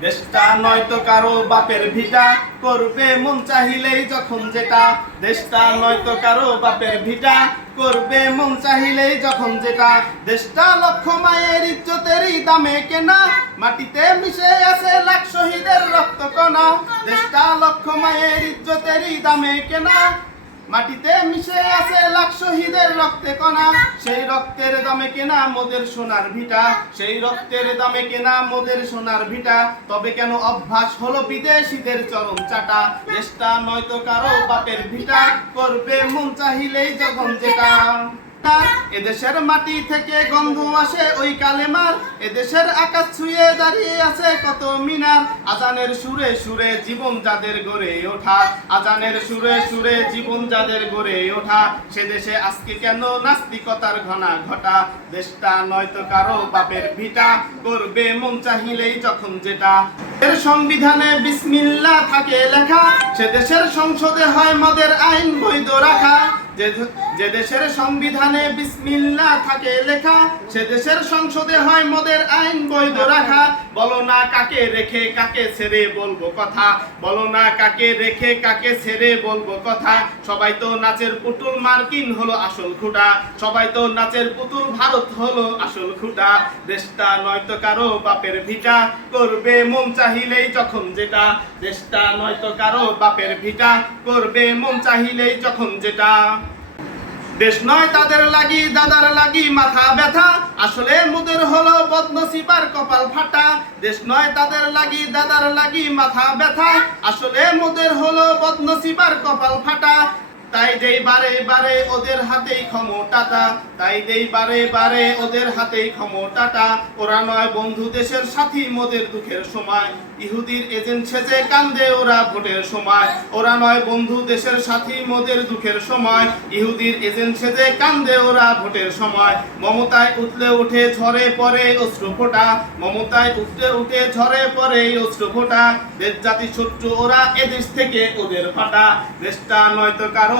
দেশটা নয়তো কারও বাপের ভিটা। করবে মন চাহিলেই যখন যেটা। দেশটা নয়তো কারও বাপের ভিটা। করবে মন চাহিলেই যখন যেটা। দেশটা লক্ষ মায়ের ইজ্জতেরই দামে কেনা। মাটিতে মিশে আছে লাখ শহীদের রক্ত কণা। দেশটা লক্ষ মায়ের ইজ্জতেরই দামে কেনা। মাটিতে মিশে আছে লাখ শহীদের রক্তে কণা। সেই রক্তের দামে কেনা মোদের সোনার ভিটা। সেই রক্তের দামে কেনা মোদের সোনার ভিটা। তবে কেন অভ্যাস হলো বিদেশিদের চরম চাটা? দেশটা নয়তো কারও বাপের ভিটা। করবে মন চাহিলেই যখন যেটা। এদেশের মাটি থেকে গন্ধ আসে ওই কালেমার। এদেশের আকাশ ছুঁয়ে দাঁড়িয়ে আছে কত মিনার। আজানের সুরে সুরে জীবন যাদের গড়ে ওঠা। আজানের সুরে সুরে জীবন যাদের গড়ে ওঠা। সে দেশে আজকে কেন নাস্তিকতার ঘনা ঘটা? দেশটা নয়তো কারও বাপের ভিটা। করবে মন চাহিলেই যখন যেটা। এর সংবিধানে বিসমিল্লাহ থাকে লেখা। সে দেশের সংসদে হয় মদের আইন বৈধ রাখা। যে দেশের সংবিধানে বিসমিল্লা থাকে লেখা সে দেশের সংসদে হয় মদের আইন বৈধ রাখা। বলো না কাকে রেখে কাকে ছেড়ে বলব কথা? বলো না কাকে রেখে কাকে ছেড়ে বলব কথা? সবাই তো নাচের পুতুল মার্কিন হলো আসল খুঁটা। সবাই তো নাচের পুতুল ভারত হলো আসল খুঁটা। দেশটা নয়তো কারও বাপের ভিটা। করবে মন চাহিলেই যখন যেটা। দেশটা নয়তো কারও বাপের ভিটা। করবে মন চাহিলেই যখন যেটা। দেশ নয়, তাদের লাগি, দাদার লাগি মাথা ব্যথা। আসলে মুদের হলো বদনসিবার কপাল ফাটা। দেশ নয়, তাদের লাগি, দাদার লাগি মাথা ব্যথা। আসলে মুদের হলো বদনসিবার কপাল ফাটা। তাই দেই বারে বারে ওদের হাতেই ক্ষমতাটা, তাই দেই বারে বারে ওদের হাতেই ক্ষমতাটা। ওরা নয় বন্ধু দেশের সাথী মোদের দুঃখের সময়। ইহুদির এজেন্ট সেজে কান্দে ওরা ভোটের সময়। ওরা নয় বন্ধু দেশের সাথী মোদের দুঃখের সময়। ইহুদির এজেন্ট সেজে কান্দে ওরা ভোটের সময়। মমতায় উঠলে উঠে ঝরে পরে অস্ত্র ফোটা। মমতায় উঠলে উঠে ঝরে পরে অস্ত্র ফোটা। দেশ জাতি শত্রু ওরা এদেশ থেকে ওদের ফাটা। দেশটা নয়তো কারও